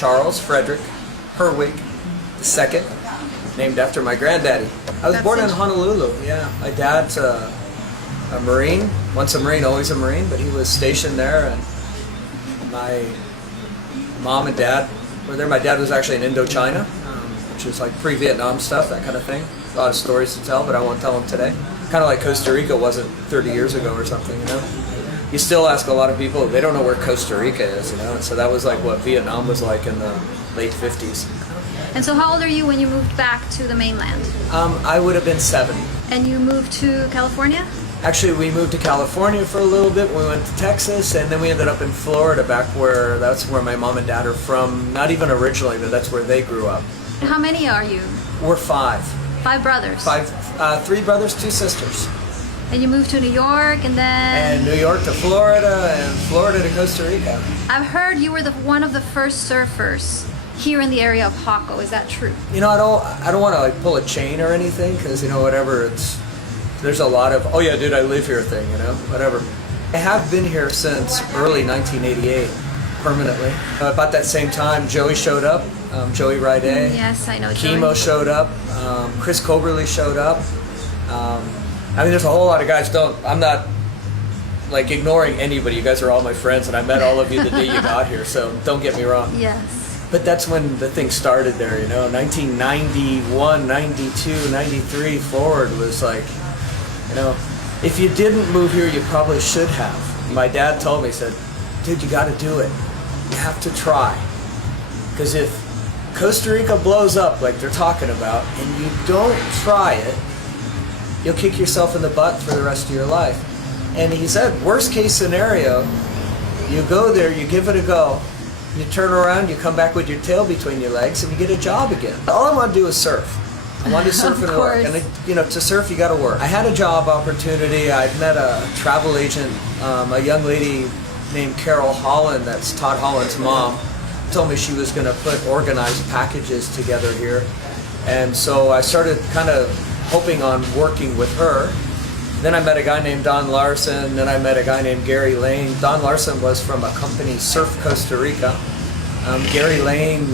Charles Frederick Herwig II, named after my granddaddy. I was born in Honolulu. Yeah, my dad's a Marine. Once a Marine, always a Marine, but he was stationed there, and my mom and dad were there. My dad was actually in Indochina, which is like pre-Vietnam stuff, that kind of thing. A lot of stories to tell, but I won't tell them today. Kind of like Costa Rica wasn't 30 years ago or something, you know? You still ask a lot of people, they don't know where Costa Rica is, you know? And so that was like what Vietnam was like in the late 50s. And so how old are you when you moved back to the mainland? I would have been 7. And you moved to California? Actually, we moved to California for a little bit. We went to Texas, and then we ended up in Florida, that's where my mom and dad are from. Not even originally, but that's where they grew up. How many are you? We're 5. 5 brothers? 3 brothers, 2 sisters. And you moved to New York, and then... And New York to Florida, and Florida to Costa Rica. I've heard you were one of the first surfers here in the area of Jaco. Is that true? You know, I don't want to like pull a chain or anything, because, you know, whatever, there's a lot of, oh yeah, dude, I live here thing, you know, whatever. I have been here since early 1988, permanently. About that same time, Joey showed up, Joey Ride. Yes, I know Joey. Chemo showed up, Chris Coberly showed up. I mean, there's a whole lot of guys. I'm not like ignoring anybody. You guys are all my friends, and I met all of you the day you got here, so don't get me wrong. Yes. But that's when the thing started there, you know, 1991, 92, 93 forward was like, you know, if you didn't move here, you probably should have. My dad told me, he said, dude, you got to do it. You have to try. Because if Costa Rica blows up like they're talking about, and you don't try it, you'll kick yourself in the butt for the rest of your life. And he said, worst case scenario, you go there, you give it a go, you turn around, you come back with your tail between your legs, and you get a job again. All I want to do is surf. I wanted to surf and work. And, you know, to surf, you got to work. I had a job opportunity. I'd met a travel agent, a young lady named Carol Holland, that's Todd Holland's mom, told me she was going to organized packages together here. And so I started kind of hoping on working with her. Then I met a guy named Don Larson, then I met a guy named Gary Lane. Don Larson was from a company, Surf Costa Rica. Gary Lane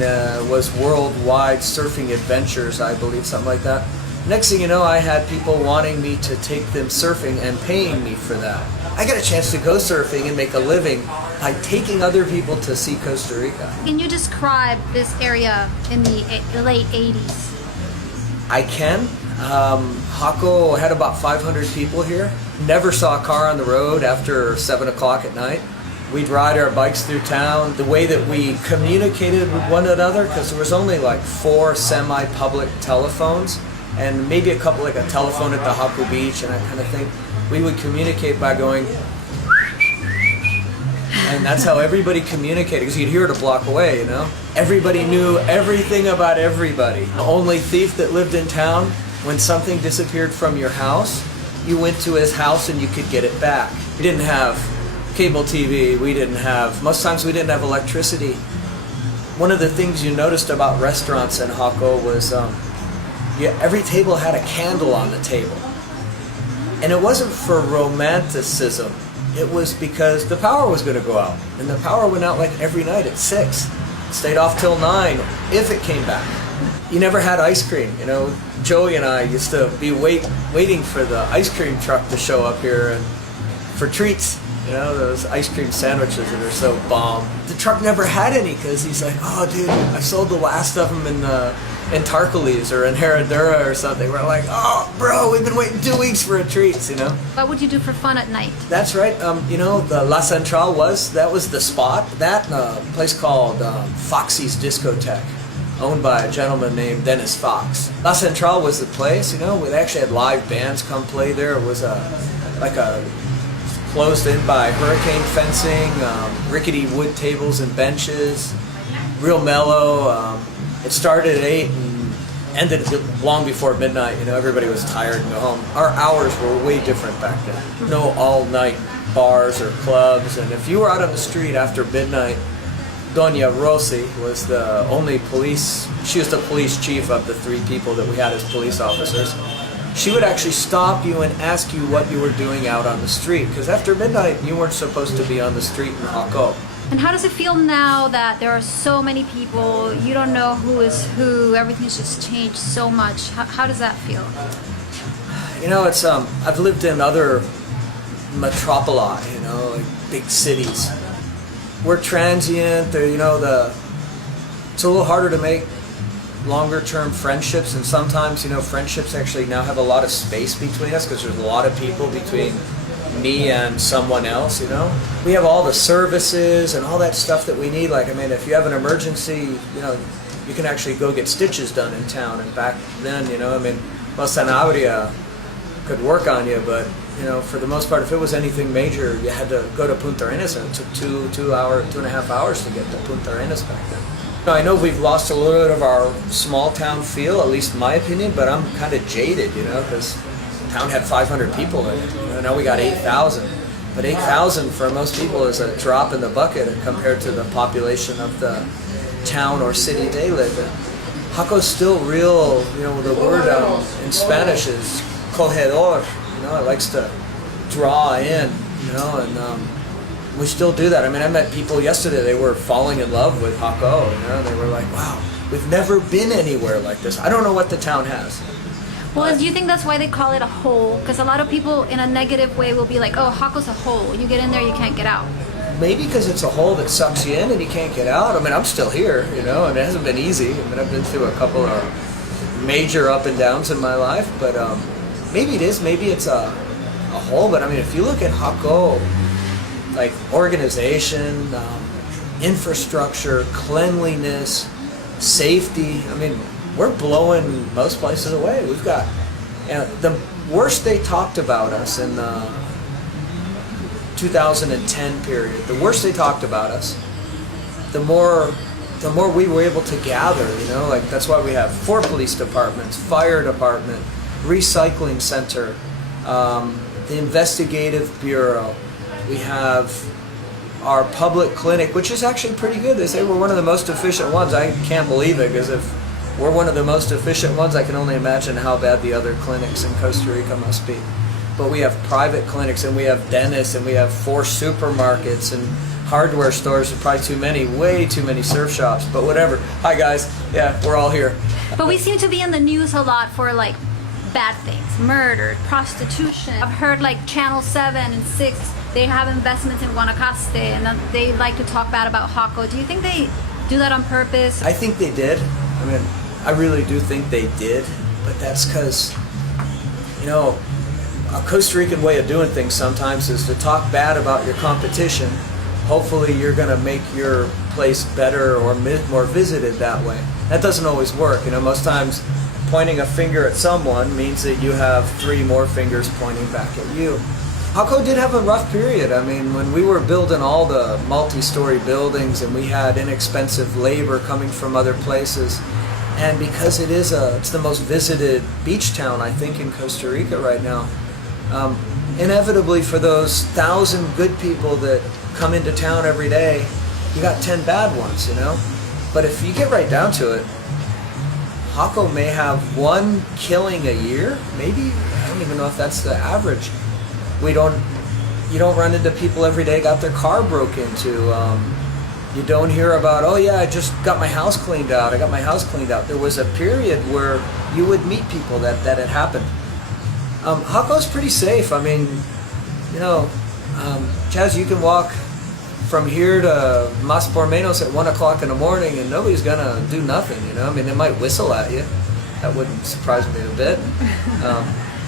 was Worldwide Surfing Adventures, I believe, something like that. Next thing you know, I had people wanting me to take them surfing and paying me for that. I got a chance to go surfing and make a living by taking other people to see Costa Rica. Can you describe this area in the late 80s? I can. Jaco had about 500 people here. Never saw a car on the road after 7 o'clock at night. We'd ride our bikes through town. The way that we communicated with one another, because there was only like 4 semi-public telephones and maybe a couple, like a telephone at the Jaco Beach and that kind of thing. We would communicate by going, and that's how everybody communicated, because you'd hear it a block away, you know? Everybody knew everything about everybody. The only thief that lived in town, when something disappeared from your house, you went to his house and you could get it back. We didn't have cable TV, most times we didn't have electricity. One of the things you noticed about restaurants in Jaco was every table had a candle on the table. And it wasn't for romanticism, it was because the power was going to go out. And the power went out like every night at 6. Stayed off till 9 if it came back. You never had ice cream, you know. Joey and I used to be waiting for the ice cream truck to show up here and for treats. You know, those ice cream sandwiches that are so bomb. The truck never had any because he's like, oh dude, I sold the last of them in Tarcoles or in Herradura or something. We're like, oh bro, we've been waiting 2 weeks for a treat, you know. What would you do for fun at night? That's right. You know, the La Central was the spot. That place called Foxy's Discotheque, owned by a gentleman named Dennis Fox. La Central was the place, you know. They actually had live bands come play there. It was like a closed in by hurricane fencing, rickety wood tables and benches, real mellow. It started at 8 and ended long before midnight. You know, everybody was tired and go home. Our hours were way different back then. No all-night bars or clubs, and if you were out on the street after midnight, Doña Rossi was the only police, she was the police chief of the 3 people that we had as police officers. She would actually stop you and ask you what you were doing out on the street, because after midnight you weren't supposed to be on the street in Jaco. And how does it feel now that there are so many people, you don't know who is who, everything's just changed so much? How does that feel? You know, it's I've lived in other metropoli, you know, like big cities. We're transient, you know, it's a little harder to make longer term friendships, and sometimes, you know, friendships actually now have a lot of space between us because there's a lot of people between me and someone else, you know. We have all the services and all that stuff that we need. Like, I mean, if you have an emergency, you know, you can actually go get stitches done in town. And back then, you know, I mean, La Sanabria could work on you, but, you know, for the most part, if it was anything major, you had to go to Punta Arenas, and it took 2.5 hours to get to Punta Arenas back then. I know we've lost a little bit of our small town feel, at least in my opinion, but I'm kind of jaded, you know, because town had 500 people in it. You know, now we got 8,000. But 8,000 for most people is a drop in the bucket compared to the population of the town or city they live in. Jaco's still real, you know, the word in Spanish is cogedor, you know, it likes to draw in, you know, and we still do that. I mean, I met people yesterday, they were falling in love with Jaco, you know, they were like, wow, we've never been anywhere like this. I don't know what the town has. Well, do you think that's why they call it a hole? Because a lot of people in a negative way will be like, oh, Jaco's a hole. You get in there, you can't get out. Maybe because it's a hole that sucks you in and you can't get out. I mean, I'm still here, you know, and it hasn't been easy. I mean, I've been through a couple of major up and downs in my life, but maybe it is. Maybe it's a hole. But I mean, if you look at Jaco, like organization, infrastructure, cleanliness, safety, I mean, we're blowing most places away. We've got, you know, the worst they talked about us in the 2010 period, the worse they talked about us, the more we were able to gather, you know, like that's why we have 4 police departments, fire department, recycling center, the investigative bureau. We have our public clinic, which is actually pretty good. They say we're one of the most efficient ones. I can't believe it, because if we're one of the most efficient ones, I can only imagine how bad the other clinics in Costa Rica must be. But we have private clinics, and we have dentists, and we have 4 supermarkets and hardware stores. Are probably too many, way too many surf shops, but whatever. Hi guys, yeah, we're all here. But we seem to be in the news a lot for like bad things, murder, prostitution. I've heard like Channel 7 and 6, they have investments in Guanacaste, and they like to talk bad about Jaco. Do you think they do that on purpose? I think they did. I mean, I really do think they did, but that's because, you know, a Costa Rican way of doing things sometimes is to talk bad about your competition. Hopefully you're going to make your place better or more visited that way. That doesn't always work. You know, most times pointing a finger at someone means that you have 3 more fingers pointing back at you. Jaco did have a rough period. I mean, when we were building all the multi-story buildings and we had inexpensive labor coming from other places, and because it's the most visited beach town, I think, in Costa Rica right now, inevitably for those 1,000 good people that come into town every day, you got 10 bad ones, you know? But if you get right down to it, Jaco may have 1 killing a year, maybe. I don't even know if that's the average. You don't run into people every day got their car broke into. You don't hear about, oh yeah, I just got my house cleaned out. I got my house cleaned out. There was a period where you would meet people that had happened. Jaco's pretty safe. I mean, you know, Chaz, you can walk from here to Mas por Menos at 1 o'clock in the morning and nobody's gonna do nothing, you know? I mean, they might whistle at you. That wouldn't surprise me a bit.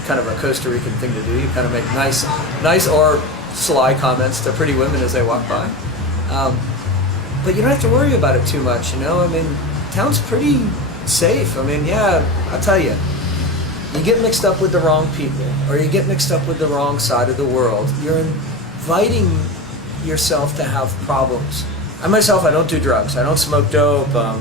Kind of a Costa Rican thing to do. You kind of make nice or sly comments to pretty women as they walk by. But you don't have to worry about it too much, you know? I mean, town's pretty safe. I mean, yeah, I'll tell you, you get mixed up with the wrong people, or you get mixed up with the wrong side of the world, you're inviting yourself to have problems. I myself, I don't do drugs. I don't smoke dope. I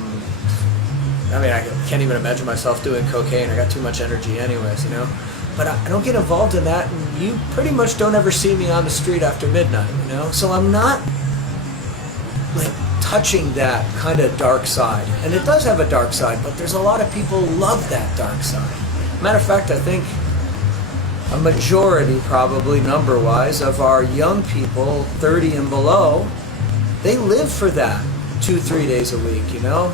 mean, I can't even imagine myself doing cocaine. I got too much energy anyways, you know? But I don't get involved in that, and you pretty much don't ever see me on the street after midnight, you know? So I'm not, like, touching that kind of dark side. And it does have a dark side, but there's a lot of people who love that dark side. Matter of fact, I think a majority, probably number-wise, of our young people, 30 and below, they live for that 2-3 days a week, you know.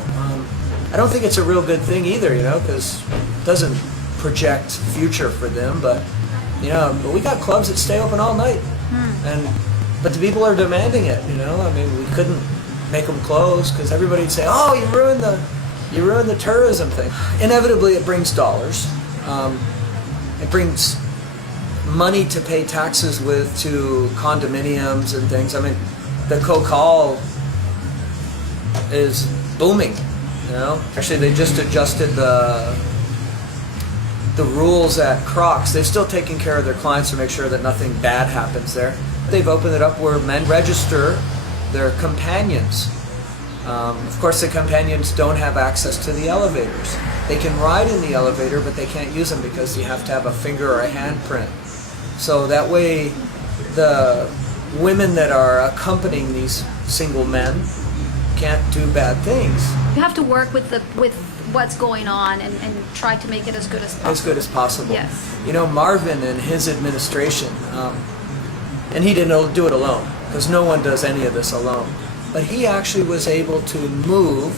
I don't think it's a real good thing either, you know, because it doesn't project future for them. But you know, but we got clubs that stay open all night, but the people are demanding it, you know. I mean, we couldn't make them close because everybody would say, "Oh, you ruined the tourism thing." Inevitably, it brings dollars. It brings money to pay taxes with to condominiums and things. I mean, the Cocal is booming, you know. Actually, they just adjusted the rules at Crocs. They're still taking care of their clients to make sure that nothing bad happens there. They've opened it up where men register their companions. Of course, the companions don't have access to the elevators. They can ride in the elevator, but they can't use them because you have to have a finger or a handprint. So that way, the women that are accompanying these single men can't do bad things. You have to work with what's going on and try to make it as good as possible. As good as possible. Yes. You know, Marvin and his administration, and he didn't do it alone, because no one does any of this alone. But he actually was able to move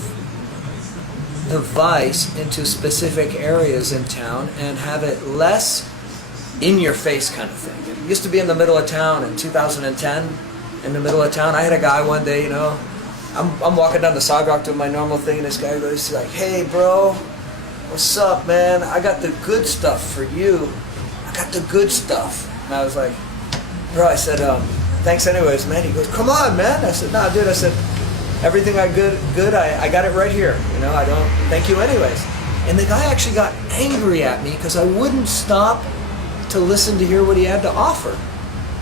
the vice into specific areas in town and have it less in your face kind of thing. It used to be in the middle of town in 2010. In the middle of town, I had a guy one day, you know, I'm walking down the sidewalk doing my normal thing, and this guy goes like, "Hey, bro, what's up, man? I got the good stuff for you. I got the good stuff." And I was like, "Bro," I said, "Thanks anyways, man." He goes, "Come on, man." I said, "Nah, dude." I said, "Everything I got it right here. You know, I don't thank you anyways." And the guy actually got angry at me because I wouldn't stop to listen to hear what he had to offer.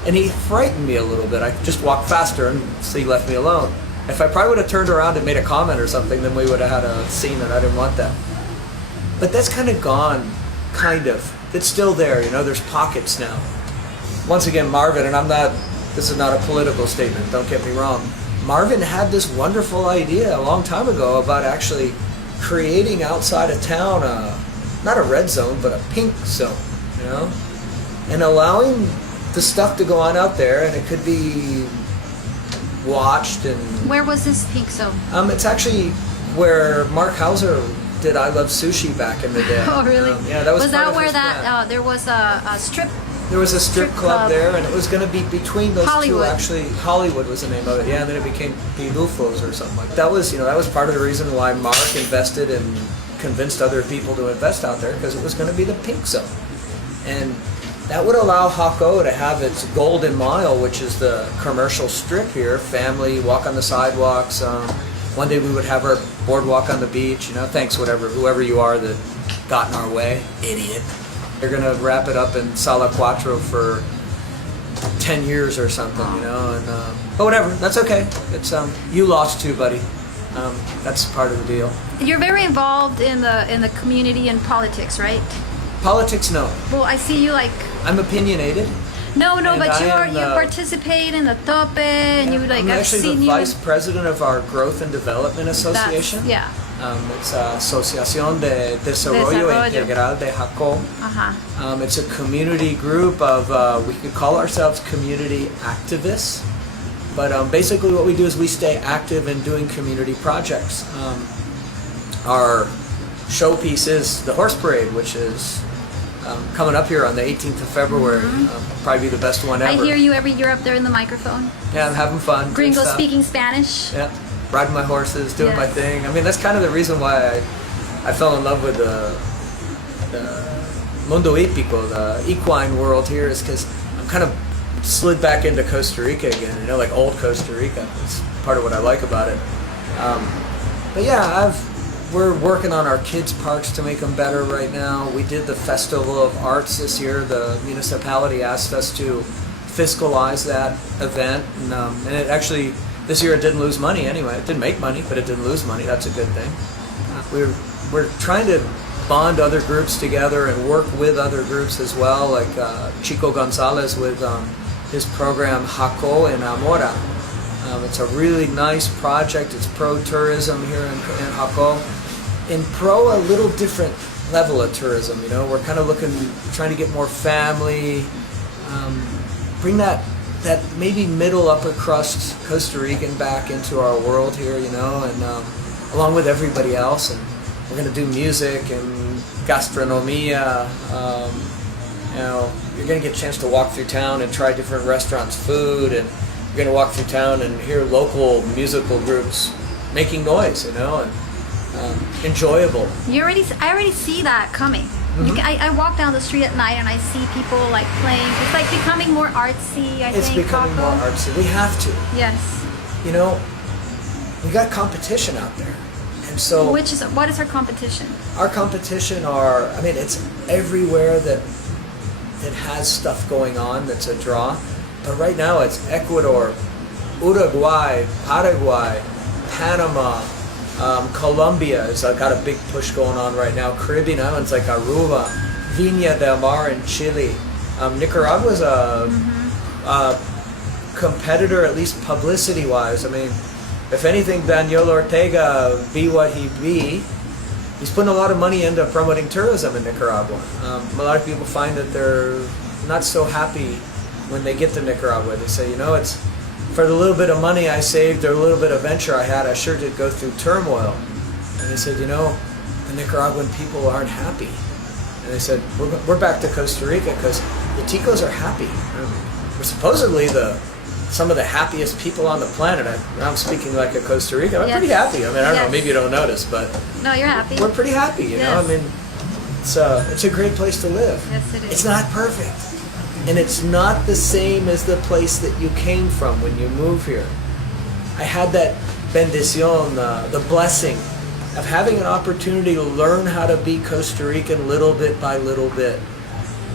And he frightened me a little bit. I just walked faster, and so he left me alone. If I probably would have turned around and made a comment or something, then we would have had a scene, and I didn't want that. But that's kind of gone, kind of. It's still there, you know, there's pockets now. Once again, Marvin, and this is not a political statement, don't get me wrong. Marvin had this wonderful idea a long time ago about actually creating outside of town, not a red zone, but a pink zone, you know? And allowing the stuff to go on out there, and it could be watched. And where was this pink zone? It's actually where Mark Hauser did I Love Sushi back in the day. Oh, really? Yeah, that was that part of where his that there was a strip? There was a strip club there, and it was going to be between those Hollywood. two. Actually, Hollywood was the name of it. Yeah, and then it became Pilufos or something like that. That was, you know, that was part of the reason why Mark invested and convinced other people to invest out there, because it was going to be the pink zone, and that would allow Jaco to have its golden mile, which is the commercial strip here. Family, walk on the sidewalks. One day we would have our boardwalk on the beach. You know, thanks whoever you are that got in our way, idiot. They're gonna wrap it up in Sala Cuatro for 10 years or something, you know. And but whatever, that's okay. It's you lost too, buddy. That's part of the deal. You're very involved in the community and politics, right? Politics, no. Well, I see you like. I'm opinionated. No, And but you I am you participate in the tope, and you like. I'm I've actually seen the you. vice president of our Growth and Development Association. Yeah. It's Asociación de Desarrollo Integral de Jaco. Uh-huh. It's a community group of, we could call ourselves community activists, but basically what we do is we stay active in doing community projects. Our showpiece is the Horse Parade, which is coming up here on the 18th of February. Probably the best one ever. I hear you every year up there in the microphone. Yeah, I'm having fun. doing Gringo stuff. speaking Spanish. Yeah, riding my horses, doing my Yes. thing. I mean, that's kind of the reason why I fell in love with the Mundo Hípico, the equine world here, is because I'm kind of slid back into Costa Rica again, you know, like old Costa Rica. It's part of what I like about it. But yeah, we're working on our kids' parks to make them better right now. We did the Festival of Arts this year. The municipality asked us to fiscalize that event, and it actually, this year it didn't lose money anyway. It didn't make money, but it didn't lose money. That's a good thing. We're trying to bond other groups together and work with other groups as well, like Chico Gonzalez with his program Jaco en Amora. It's a really nice project. It's pro-tourism here in Jaco. In pro, a little different level of tourism, you know. We're kind of trying to get more family, bring that that maybe middle upper crust Costa Rican back into our world here, you know, and along with everybody else. And we're going to do music and gastronomia. You know, you're going to get a chance to walk through town and try different restaurants' food, and you're going to walk through town and hear local musical groups making noise, you know, and enjoyable. I already see that coming. I walk down the street at night and I see people like playing. It's like becoming more artsy, I think. It's becoming more artsy. We have to. Yes. You know, we got competition out there. And so what is our competition? Our competition it's everywhere that has stuff going on that's a draw. But right now it's Ecuador, Uruguay, Paraguay, Panama, Colombia has got a big push going on right now. Caribbean islands like Aruba, Viña del Mar in Chile. Nicaragua's a competitor, at least publicity-wise. I mean, if anything, Daniel Ortega be what he be, he's putting a lot of money into promoting tourism in Nicaragua. A lot of people find that they're not so happy when they get to Nicaragua. They say, you know, it's for the little bit of money I saved or a little bit of venture I had, I sure did go through turmoil. And they said, you know, the Nicaraguan people aren't happy. And they said, we're back to Costa Rica because the Ticos are happy. We're supposedly some of the happiest people on the planet. I'm speaking like a Costa Rican. I'm pretty happy. I mean, I don't know, maybe you don't notice, but no, you're happy. We're pretty happy, you know. I mean, it's a great place to live. Yes, it is. It's not perfect. And it's not the same as the place that you came from when you move here. I had that bendición, the blessing of having an opportunity to learn how to be Costa Rican little bit by little bit.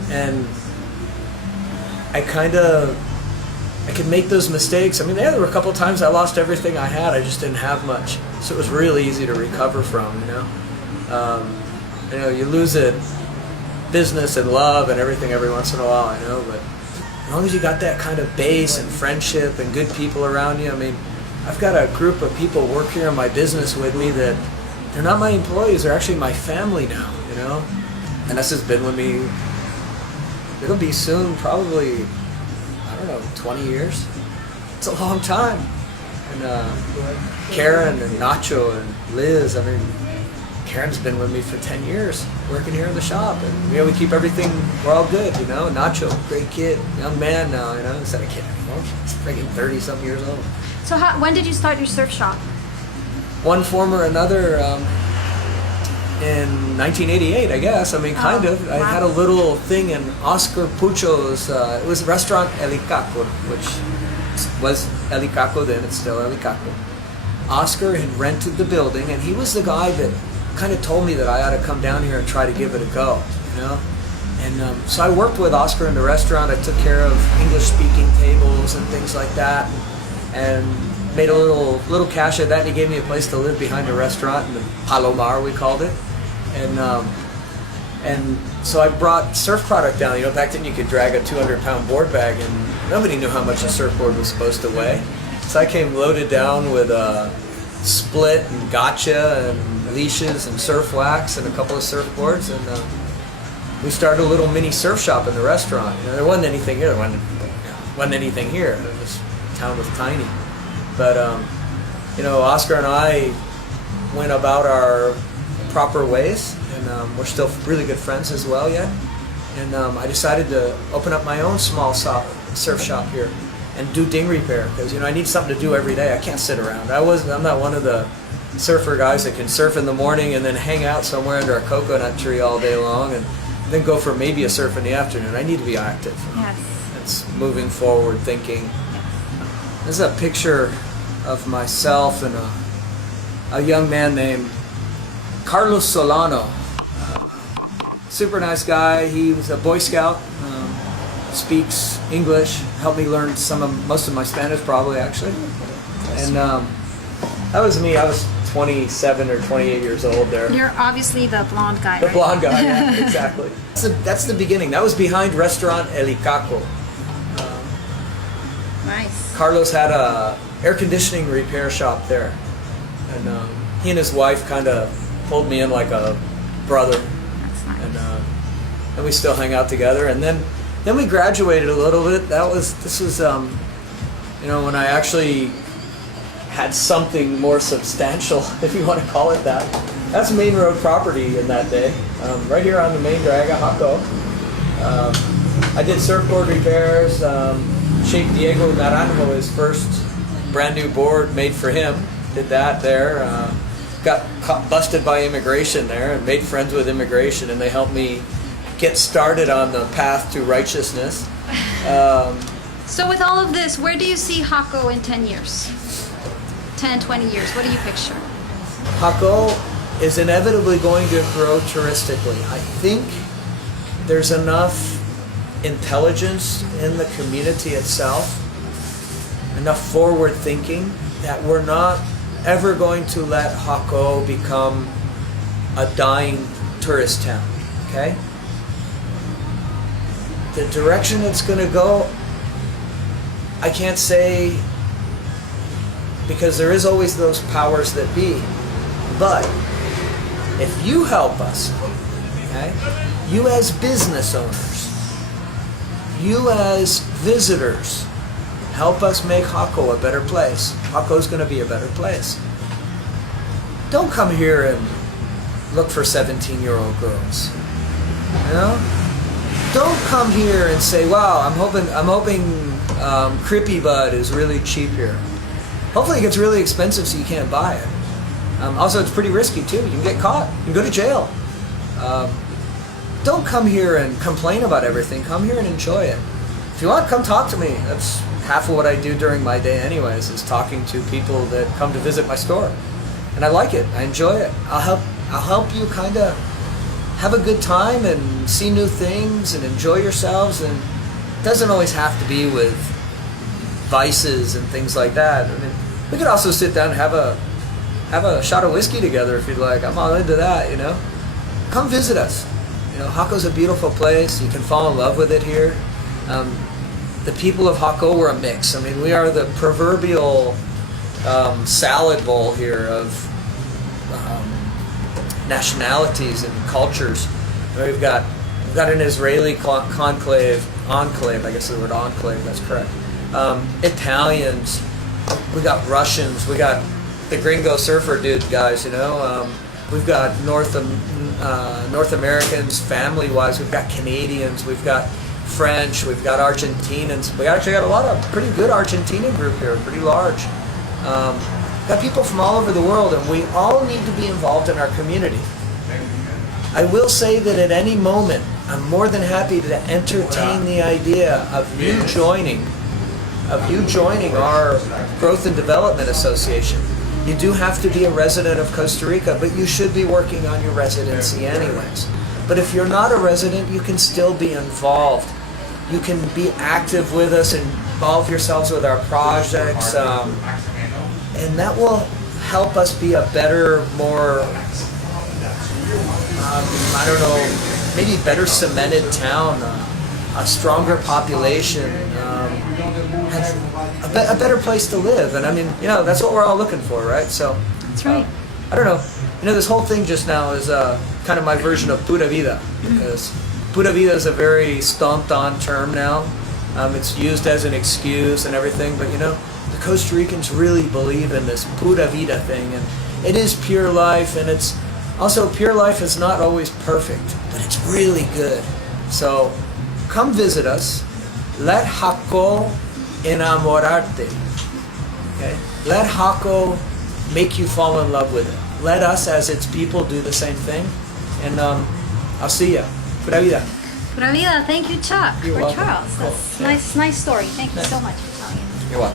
And I could make those mistakes. I mean, there were a couple times I lost everything I had. I just didn't have much. So it was really easy to recover from, you know. You know, you lose it. Business and love and everything every once in a while, I know, but as long as you got that kind of base and friendship and good people around you, I mean, I've got a group of people work here in my business with me that they're not my employees, they're actually my family now, you know, and this has been with me, it'll be soon, probably, I don't know, 20 years. It's a long time. And Karen and Nacho and Liz, I mean, Karen's been with me for 10 years, working here in the shop, and you know, we keep everything, we're all good, you know. Nacho, great kid, young man now, you know, instead of kid anymore. He's freaking 30-something years old. So when did you start your surf shop? One form or another, in 1988, I guess. I mean, kind of. Wow. I had a little thing in Oscar Pucho's, it was restaurant El Icaco, which was El Icaco then, it's still El Icaco. Oscar had rented the building, and he was the guy that kind of told me that I ought to come down here and try to give it a go, you know. And so I worked with Oscar in the restaurant. I took care of English-speaking tables and things like that, and made a little cash at that. And he gave me a place to live behind the restaurant, in the Palomar we called it. And so I brought surf product down. You know, back then you could drag a 200-pound board bag, and nobody knew how much a surfboard was supposed to weigh. So I came loaded down with split and gotcha and leashes and surf wax and a couple of surfboards, and we started a little mini surf shop in the restaurant. You know, there wasn't anything here. There wasn't anything here. This town was tiny, but you know, Oscar and I went about our proper ways, and we're still really good friends as well yet. And I decided to open up my own small surf shop here and do ding repair, because you know, I need something to do every day. I can't sit around. I'm not one of the surfer guys that can surf in the morning and then hang out somewhere under a coconut tree all day long and then go for maybe a surf in the afternoon. I need to be active. Yes. It's moving forward thinking. This is a picture of myself and a young man named Carlos Solano. Super nice guy. He was a Boy Scout. Speaks English. Helped me learn most of my Spanish, probably, actually. And that was me. I was 27 or 28 years old there. You're obviously the blonde guy, The right? blonde guy, yeah, exactly. That's the beginning. That was behind restaurant El Icaco. Nice. Carlos had a air conditioning repair shop there. And he and his wife kind of pulled me in like a brother. That's nice. And we still hang out together. And then Then we graduated a little bit. This was when I actually had something more substantial, if you want to call it that. That's main road property in that day. Right here on the main drag at Jaco. I did surfboard repairs, shaped Diego Naranjo his first brand new board made for him. Did that there. Got busted by immigration there and made friends with immigration, and they helped me get started on the path to righteousness. So with all of this, where do you see Jaco in 10 years? 10, 20 years, what do you picture? Jaco is inevitably going to grow touristically. I think there's enough intelligence in the community itself, enough forward thinking, that we're not ever going to let Jaco become a dying tourist town, okay? The direction it's going to go, I can't say, because there is always those powers that be. But if you help us, okay, you as business owners, you as visitors, help us make Jaco a better place. Jaco's going to be a better place. Don't come here and look for 17-year-old girls. You know? Don't come here and say, "Wow, I'm hoping Crippy Bud is really cheap here." Hopefully it gets really expensive so you can't buy it. Also, it's pretty risky too. You can get caught. You can go to jail. Don't come here and complain about everything. Come here and enjoy it. If you want, come talk to me. That's half of what I do during my day anyways, is talking to people that come to visit my store. And I like it. I enjoy it. I'll help you kind of have a good time and see new things and enjoy yourselves. And it doesn't always have to be with vices and things like that. I mean, we could also sit down and have a shot of whiskey together if you'd like. I'm all into that, you know. Come visit us. You know, Jaco's a beautiful place. You can fall in love with it here. The people of Jaco were a mix. I mean, we are the proverbial salad bowl here of nationalities and cultures. We've got an Israeli enclave, I guess the word enclave, that's correct. Italians, we got Russians, we got the gringo surfer dude guys, you know. We've got North Americans, family-wise. We've got Canadians, we've got French, we've got Argentinians. We actually got a lot of pretty good Argentinian group here, pretty large. Got people from all over the world, and we all need to be involved in our community. I will say that at any moment, I'm more than happy to entertain the idea of you joining our Growth and Development Association. You do have to be a resident of Costa Rica, but you should be working on your residency anyways. But if you're not a resident, you can still be involved. You can be active with us, involve yourselves with our projects, and that will help us be a better, more, I don't know, maybe better cemented town, a stronger population, a better place to live. And I mean, you know, that's what we're all looking for, right? So That's right. I don't know. You know, this whole thing just now is kind of my version of pura vida, because pura vida is a very stomped-on term now. It's used as an excuse and everything, but you know, the Costa Ricans really believe in this pura vida thing, and it is pure life, and it's also pure life is not always perfect, but it's really good. So come visit us. Let Jaco enamorarte. Okay? Let Jaco make you fall in love with it. Let us, as its people, do the same thing. And I'll see ya. Pura vida. Pura vida. Thank you, Chuck. You're or welcome. Charles. Cool. That's nice story. Thank you so much for telling